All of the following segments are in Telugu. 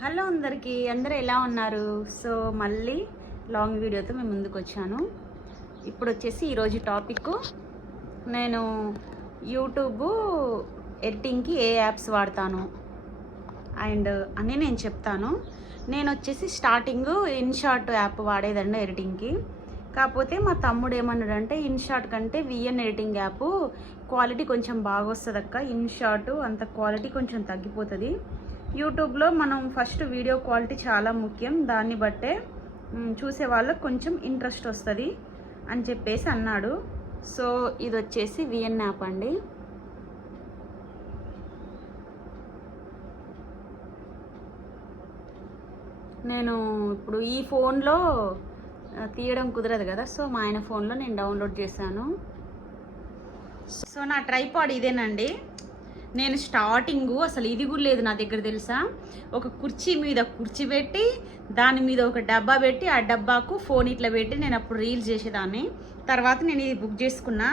హలో అందరికీ, అందరూ ఎలా ఉన్నారు? సో మళ్ళీ లాంగ్ వీడియోతో మేము ముందుకు వచ్చాను. ఇప్పుడు వచ్చేసి ఈరోజు టాపిక్, నేను యూట్యూబ్ ఎడిటింగ్కి ఏ యాప్స్ వాడతాను అండ్ అని నేను చెప్తాను. నేను వచ్చేసి స్టార్టింగ్ ఇన్షార్ట్ యాప్ వాడేదండి ఎడిటింగ్కి. కాకపోతే మా తమ్ముడు ఏమన్నాడంటే ఇన్షార్ట్ కంటే విఎన్ ఎడిటింగ్ యాప్ క్వాలిటీ కొంచెం బాగా వస్తుంది అక్క, ఇన్షార్ట్ అంత క్వాలిటీ కొంచెం తగ్గిపోతుంది. యూట్యూబ్లో మనం ఫస్ట్ వీడియో క్వాలిటీ చాలా ముఖ్యం, దాన్ని బట్టే చూసే వాళ్ళకి కొంచెం ఇంట్రెస్ట్ వస్తుంది అని చెప్పేసి అన్నాడు. సో ఇది వచ్చేసి విఎన్ యాప్ అండి. నేను ఇప్పుడు ఈ ఫోన్లో తీయడం కుదరదు కదా, సో మా ఆయన ఫోన్లో నేను డౌన్లోడ్ చేశాను. సో నా ట్రైపాడ్ ఇదేనండి. నేను స్టార్టింగ్ అసలు ఇది కూడా లేదు నా దగ్గర తెలుసా. ఒక కుర్చీ మీద కుర్చీ పెట్టి దాని మీద ఒక డబ్బా పెట్టి ఆ డబ్బాకు ఫోన్ ఇట్లా పెట్టి నేను అప్పుడు రీల్స్ చేసేదాన్ని. తర్వాత నేను ఇది బుక్ చేసుకున్నా.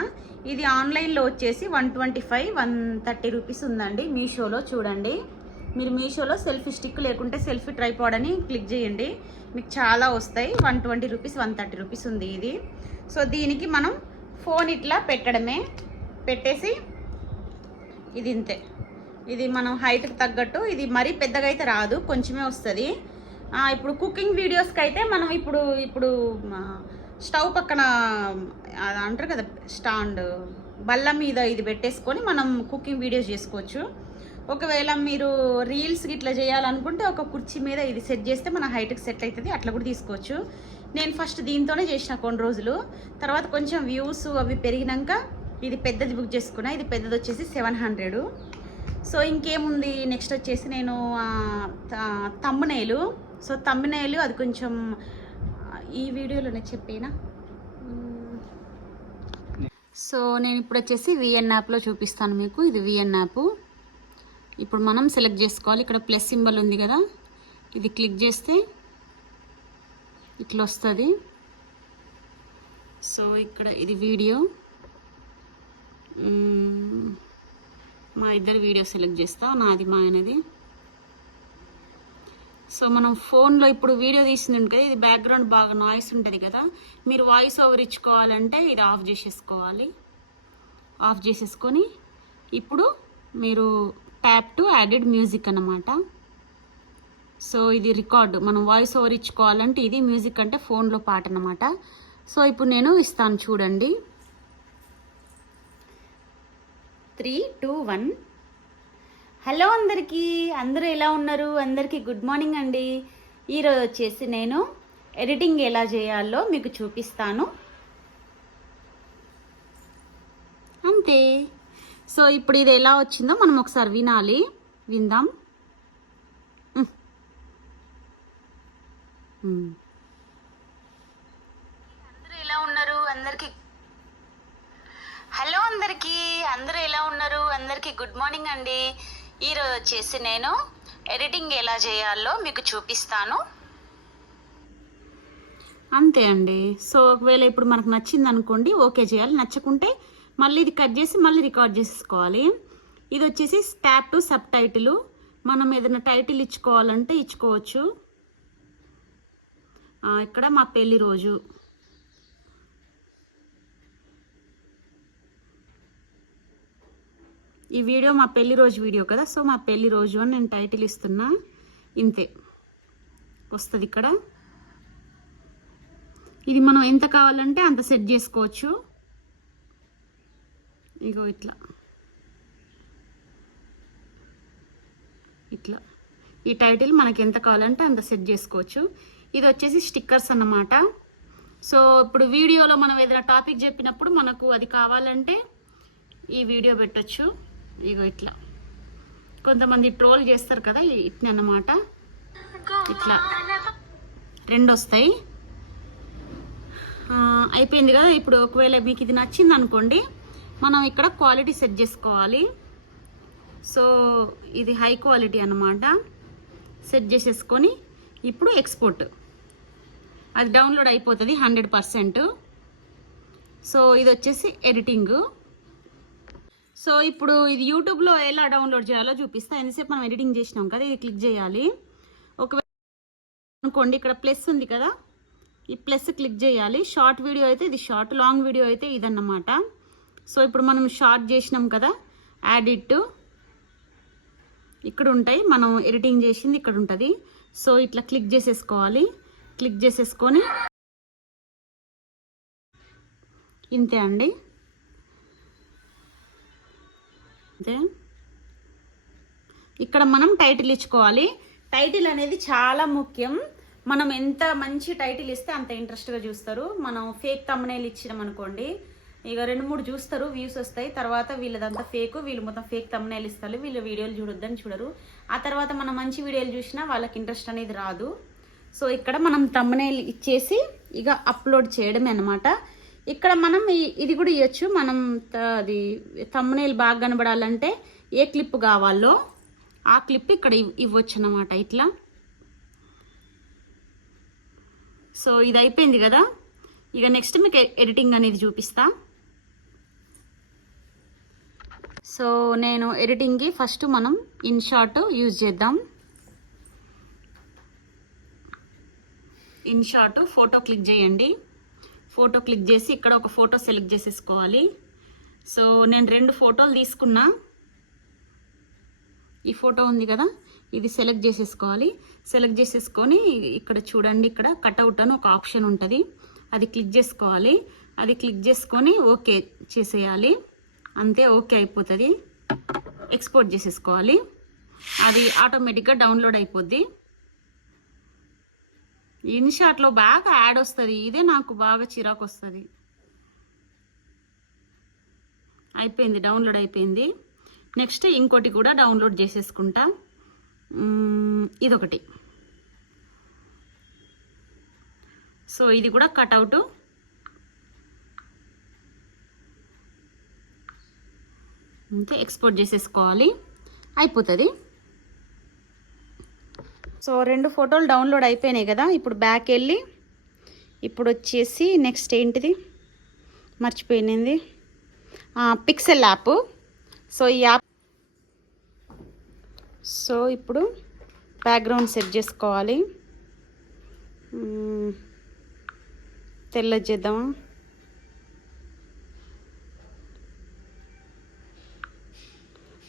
ఇది ఆన్లైన్లో వచ్చేసి 125 130 రూపీస్ ఉందండి. మీషోలో చూడండి, మీరు మీషోలో సెల్ఫీ స్టిక్ లేకుంటే సెల్ఫీ ట్రైపాడ్ అని క్లిక్ చేయండి, మీకు చాలా వస్తాయి. 120 రూపీస్ 130 రూపీస్ ఉంది ఇది. సో దీనికి మనం ఫోన్ ఇట్లా పెట్టడమే, పెట్టేసి ఇది ఇంతే. ఇది మనం హైట్కి తగ్గట్టు, ఇది మరీ పెద్దగా అయితే రాదు, కొంచెమే వస్తుంది. ఇప్పుడు కుకింగ్ వీడియోస్కి అయితే మనం ఇప్పుడు స్టవ్ పక్కన అంటారు కదా స్టాండ్, బల్ల మీద ఇది పెట్టేసుకొని మనం కుకింగ్ వీడియోస్ చేసుకోవచ్చు. ఒకవేళ మీరు రీల్స్ ఇట్లా చేయాలనుకుంటే ఒక కుర్చీ మీద ఇది సెట్ చేస్తే మన హైట్కి సెట్ అవుతుంది, అట్లా కూడా తీసుకోవచ్చు. నేను ఫస్ట్ దీంతోనే చేసిన కొన్ని రోజులు, తర్వాత కొంచెం వ్యూస్ అవి పెరిగినాక ఇది పెద్దది బుక్ చేసుకున్నా. ఇది పెద్దది వచ్చేసి 700. సో ఇంకేముంది, నెక్స్ట్ వచ్చేసి నేను తమ్మునేలు. సో తమ్మునేలు అది కొంచెం ఈ వీడియోలోనే చెప్పేనా. సో నేను ఇప్పుడు వచ్చేసి విఎన్ యాప్లో చూపిస్తాను మీకు. ఇది విఎన్ యాప్. ఇప్పుడు మనం సెలెక్ట్ చేసుకోవాలి. ఇక్కడ ప్లస్ సింబల్ ఉంది కదా, ఇది క్లిక్ చేస్తే ఇట్లా వస్తుంది. సో ఇక్కడ ఇది వీడియో, మా ఇద్దరు వీడియో సెలెక్ట్ చేస్తా, నాది మా ఆయనది. సో మనం ఫోన్లో ఇప్పుడు వీడియో తీసింది ఉంటుంది కదా, ఇది బ్యాక్గ్రౌండ్ బాగా నాయిస్ ఉంటుంది కదా, మీరు వాయిస్ ఓవర్ ఇచ్చుకోవాలంటే ఇది ఆఫ్ చేసేసుకోవాలి. ఆఫ్ చేసేసుకొని ఇప్పుడు మీరు ట్యాప్ టు యాడెడ్ మ్యూజిక్ అన్నమాట. సో ఇది రికార్డు, మనం వాయిస్ ఓవర్ ఇచ్చుకోవాలంటే ఇది, మ్యూజిక్ అంటే ఫోన్లో పాట అన్నమాట. సో ఇప్పుడు నేను ఇస్తాను చూడండి. 3, 2, 1. హలో అందరికీ, అందరూ ఎలా ఉన్నారు? అందరికీ గుడ్ మార్నింగ్ అండి. ఈరోజు వచ్చేసి నేను ఎడిటింగ్ ఎలా చేయాలో మీకు చూపిస్తాను, అంతే. సో ఇప్పుడు ఇది ఎలా వచ్చిందో మనం ఒకసారి విందాం. అందరూ ఎలా ఉన్నారు? అందరికీ హలో అందరికీ, అందరూ ఎలా ఉన్నారు? అందరికీ గుడ్ మార్నింగ్ అండి. ఈరోజు వచ్చేసి నేను ఎడిటింగ్ ఎలా చేయాలో మీకు చూపిస్తాను, అంతే అండి. సో ఒకవేళ ఇప్పుడు మనకు నచ్చింది అనుకోండి, ఓకే చేయాలి. నచ్చకుంటే మళ్ళీ ఇది కట్ చేసి మళ్ళీ రికార్డ్ చేసుకోవాలి. ఇది వచ్చేసి ట్యాప్ టు సబ్ టైటిల్, మనం ఏదైనా టైటిల్ ఇచ్చుకోవాలంటే ఇచ్చుకోవచ్చు. ఇక్కడ మా పెళ్లి రోజు, ఈ వీడియో మా పెళ్లి రోజు వీడియో కదా, సో మా పెళ్లి రోజు అని నేను టైటిల్ ఇస్తున్నా, ఇంతే వస్తుంది ఇక్కడ. ఇది మనం ఎంత కావాలంటే అంత సెట్ చేసుకోవచ్చు. ఇగో ఇట్లా ఈ టైటిల్ మనకి ఎంత కావాలంటే అంత సెట్ చేసుకోవచ్చు. ఇది వచ్చేసి స్టిక్కర్స్ అన్నమాట. సో ఇప్పుడు వీడియోలో మనం ఏదైనా టాపిక్ చెప్పినప్పుడు మనకు అది కావాలంటే ఈ వీడియో పెట్టచ్చు. ఇగో ఇట్లా కొంతమంది ట్రోల్ చేస్తారు కదా, ఇట్లా అన్నమాట. ఇట్లా 2 వస్తాయి. అయిపోయింది కదా. ఇప్పుడు ఒకవేళ మీకు ఇది నచ్చింది అనుకోండి, మనం ఇక్కడ క్వాలిటీ సెట్ చేసుకోవాలి. సో ఇది హై క్వాలిటీ అన్నమాట. సెట్ చేసేసుకొని ఇప్పుడు ఎక్స్పోర్ట్, అది డౌన్లోడ్ అయిపోతుంది 100%. సో ఇది వచ్చేసి ఎడిటింగ్. సో ఇప్పుడు ఇది యూట్యూబ్లో ఎలా డౌన్లోడ్ చేయాలో చూపిస్తా. ఎంతసేపు మనం ఎడిటింగ్ చేసినాం కదా, ఇది క్లిక్ చేయాలి. అనుకోండి, ఇక్కడ ప్లస్ ఉంది కదా, ఈ ప్లస్ క్లిక్ చేయాలి. షార్ట్ వీడియో అయితే ఇది షార్ట్, లాంగ్ వీడియో అయితే ఇదన్నమాట. సో ఇప్పుడు మనం షార్ట్ చేసినాం కదా, యాడ్ ఇట్ ఇక్కడ ఉంటాయి, మనం ఎడిటింగ్ చేసింది ఇక్కడ ఉంటుంది. సో ఇట్లా క్లిక్ చేసేసుకోవాలి. క్లిక్ చేసేసుకొని ఇంతే అండి, అంతే. ఇక్కడ మనం టైటిల్ ఇచ్చుకోవాలి. టైటిల్ అనేది చాలా ముఖ్యం. మనం ఎంత మంచి టైటిల్ ఇస్తే అంత ఇంట్రెస్ట్గా చూస్తారు. మనం ఫేక్ థంబ్నెయిల్ ఇచ్చినాం అనుకోండి, ఇక 2-3 చూస్తారు, వ్యూస్ వస్తాయి. తర్వాత వీళ్ళదంతా ఫేక్, వీళ్ళు మొత్తం ఫేక్ థంబ్నెయిల్ ఇస్తారు, వీళ్ళ వీడియోలు చూడొద్దని చూడరు. ఆ తర్వాత మనం మంచి వీడియోలు చూసినా వాళ్ళకి ఇంట్రెస్ట్ అనేది రాదు. సో ఇక్కడ మనం థంబ్నెయిల్ ఇచ్చేసి ఇక అప్లోడ్ చేయడమే అనమాట. ఇక్కడ మనం ఇది కూడా ఇవ్వచ్చు. మనం అది థంబ్నెయిల్ బాగా కనబడాలంటే ఏ క్లిప్ కావాలో ఆ క్లిప్ ఇక్కడ ఇవ్వచ్చు అనమాట, ఇట్లా. సో ఇది అయిపోయింది కదా, ఇక నెక్స్ట్ మీకు ఎడిటింగ్ అనేది చూపిస్తా. సో నేను ఎడిటింగ్కి ఫస్ట్ మనం ఇన్షాట్ యూజ్ చేద్దాం. ఇన్షాట్ ఫోటో క్లిక్ చేయండి. ఫోటో క్లిక్ చేసి ఇక్కడ ఒక ఫోటో సెలెక్ట్ చేసేసుకోవాలి. సో నేను 2 ఫోటోలు తీసుకున్నా. ఈ ఫోటో ఉంది కదా, ఇది సెలెక్ట్ చేసేసుకోవాలి. సెలెక్ట్ చేసేసుకొని ఇక్కడ చూడండి, ఇక్కడ కట్అవుట్ అని ఒక ఆప్షన్ ఉంటుంది, అది క్లిక్ చేసుకోవాలి. అది క్లిక్ చేసుకొని ఓకే చేసేయాలి. అంతే, ఓకే అయిపోతుంది. ఎక్స్పోర్ట్ చేసేసుకోవాలి. అది ఆటోమేటిక్గా డౌన్లోడ్ అయిపోద్ది. ఇన్షాట్లో బాగా యాడ్ వస్తుంది, ఇదే నాకు బాగా చిరాకు వస్తుంది. అయిపోయింది, డౌన్లోడ్ అయిపోయింది. నెక్స్ట్ ఇంకోటి కూడా డౌన్లోడ్ చేసేసుకుంటా. ఇదొకటి. సో ఇది కూడా కట్అవుట్. అంతే, ఎక్స్పోర్ట్ చేసేసుకోవాలి, అయిపోతుంది. సో 2 ఫోటోలు డౌన్లోడ్ అయిపోయినాయి కదా. ఇప్పుడు బ్యాక్ వెళ్ళి ఇప్పుడు వచ్చేసి నెక్స్ట్ ఏంటిది మర్చిపోయింది, పిక్సెల్ యాప్. సో ఈ యాప్, సో ఇప్పుడు బ్యాక్గ్రౌండ్ సెట్ చేసుకోవాలి. తెల్లది చేద్దామా?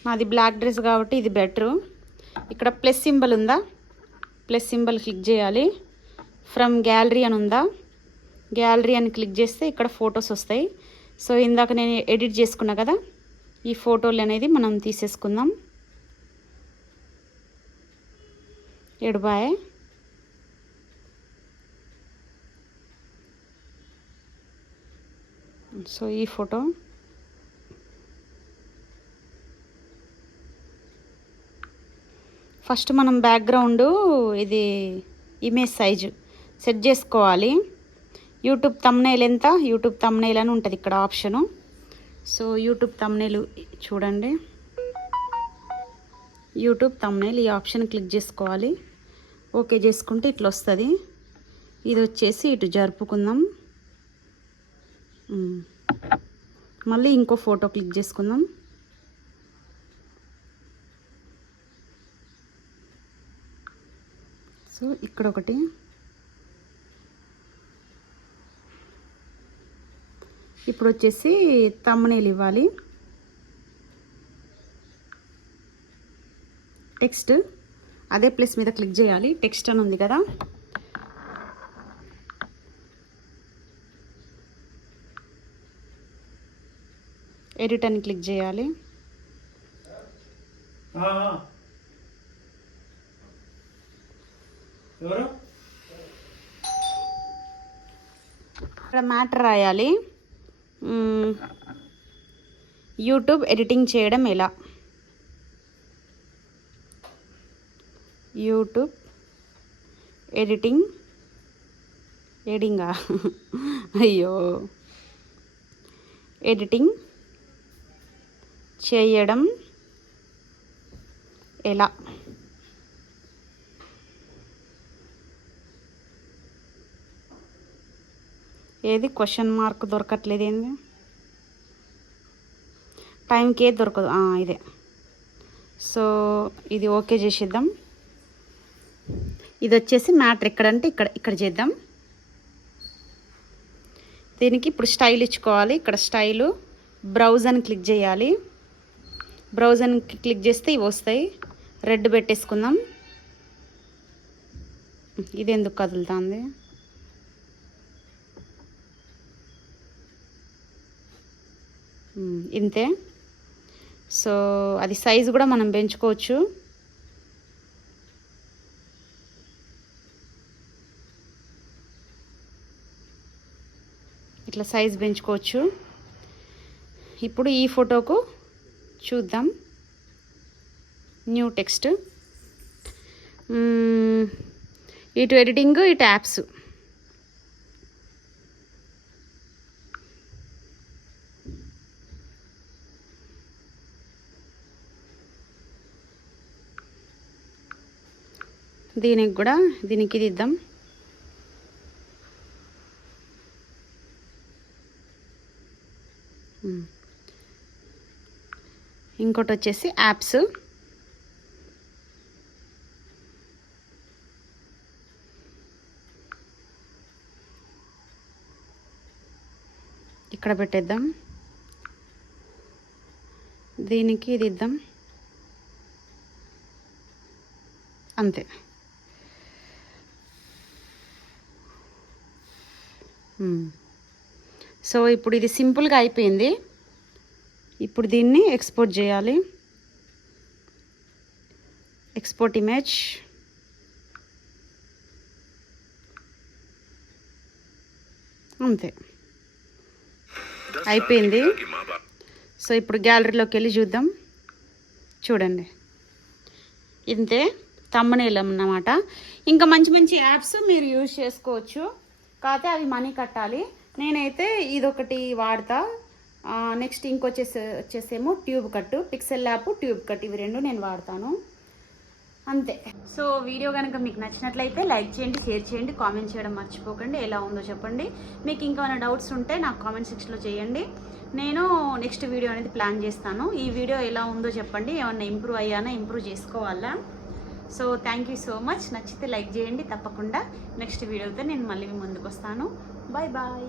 నాది బ్లాక్ డ్రెస్ కాబట్టి ఇది బెటరు. ఇక్కడ ప్లస్ సింబల్ ఉందా, ప్లస్ సింబల్ క్లిక్ చేయాలి. ఫ్రమ్ గ్యాలరీ అని ఉందా, గ్యాలరీ అని క్లిక్ చేస్తే ఇక్కడ ఫొటోస్ వస్తాయి. సో ఇందాక నేను ఎడిట్ చేసుకున్నా కదా, ఈ ఫోటోలు అనేది మనం తీసేసుకుందాం. ఎడుబాయ్. సో ఈ ఫోటో ఫస్ట్ మనం బ్యాక్గ్రౌండ్ ఇది ఇమేజ్ సైజు సెట్ చేసుకోవాలి. యూట్యూబ్ థంబ్నెయిల్ ఎంత, యూట్యూబ్ థంబ్నెయిల్ అని ఉంటుంది ఇక్కడ ఆప్షను. సో యూట్యూబ్ థంబ్నెయిల్ చూడండి, యూట్యూబ్ థంబ్నెయిల్ ఈ ఆప్షన్ క్లిక్ చేసుకోవాలి. ఓకే చేసుకుంటే ఇట్లా వస్తుంది. ఇది వచ్చేసి ఇటు జరుపుకుందాం. మళ్ళీ ఇంకో ఫోటో క్లిక్ చేసుకుందాం. సో ఇక్కడ ఒకటి, ఇప్పుడు వచ్చేసి థంబ్నెయిల్ ఇవ్వాలి. టెక్స్ట్ అదే ప్లస్ మీద క్లిక్ చేయాలి, టెక్స్ట్ అని ఉంది కదా. ఎడిట్ అని క్లిక్ చేయాలి. ఇక్కడ మ్యాటర్ రాయాలి, యూట్యూబ్ ఎడిటింగ్ చేయడం ఎలా. యూట్యూబ్ ఎడిటింగా అయ్యో ఎడిటింగ్ చేయడం ఎలా. ఏది క్వశ్చన్ మార్క్ దొరకట్లేదు, ఏంది టైంకి ఏది దొరకదు, ఇదే. సో ఇది ఓకే చేసేద్దాం. ఇది వచ్చేసి మ్యాటర్ ఎక్కడంటే ఇక్కడ చేద్దాం. దీనికి ఇప్పుడు స్టైల్ ఇచ్చుకోవాలి. ఇక్కడ స్టైలు బ్రౌజ్ అని క్లిక్ చేయాలి. బ్రౌజ్ అని క్లిక్ చేస్తే ఇవి వస్తాయి. రెడ్ పెట్టేసుకుందాం. ఇది ఎందుకు కదులుతుంది? ఇంతే. సో అది సైజు కూడా మనం పెంచుకోవచ్చు. ఇట్లా సైజు పెంచుకోవచ్చు. ఇప్పుడు ఈ ఫోటోకు చూద్దాం. న్యూ టెక్స్ట్, ఇటు ఎడిటింగ్, ఇటు యాప్స్. దీనికి ఇది ఇద్దాం. ఇంకోటి వచ్చేసి యాప్స్. ఇక్కడ పెట్టేద్దాం. దీనికి ఇది ఇద్దాం. అంతే. సో ఇప్పుడు ఇది సింపుల్గా అయిపోయింది. ఇప్పుడు దీన్ని ఎక్స్పోర్ట్ చేయాలి. Export image. అంతే అయిపోయింది. సో ఇప్పుడు గ్యాలరీలోకి వెళ్ళి చూద్దాం. చూడండి, ఇంతే థంబ్నెయిల్ అన్నమాట. ఇంకా మంచి మంచి యాప్స్ మీరు యూజ్ చేసుకోవచ్చు. కాకపోతే అవి మనీ కట్టాలి. నేనైతే ఇదొకటి వాడతా. నెక్స్ట్ వచ్చేసేమో tube cut, pixel lap, tube cut, ఇవి రెండు నేను వాడతాను. అంతే. సో వీడియో కనుక మీకు నచ్చినట్లయితే లైక్ చేయండి, షేర్ చేయండి, కామెంట్ చేయడం మర్చిపోకండి. ఎలా ఉందో చెప్పండి. మీకు ఇంకేమైనా డౌట్స్ ఉంటే నాకు కామెంట్ సెక్షన్లో చేయండి. నేను నెక్స్ట్ వీడియో అనేది ప్లాన్ చేస్తాను. ఈ వీడియో ఎలా ఉందో చెప్పండి. ఏమన్నా ఇంప్రూవ్ అయ్యానా, ఇంప్రూవ్ చేసుకోవాలా? So thank you so much. నచ్చితే లైక్ చేయండి తప్పకుండా. నెక్స్ట్ వీడియోతో నేను మళ్ళీ ముందుకు వస్తాను. Bye bye.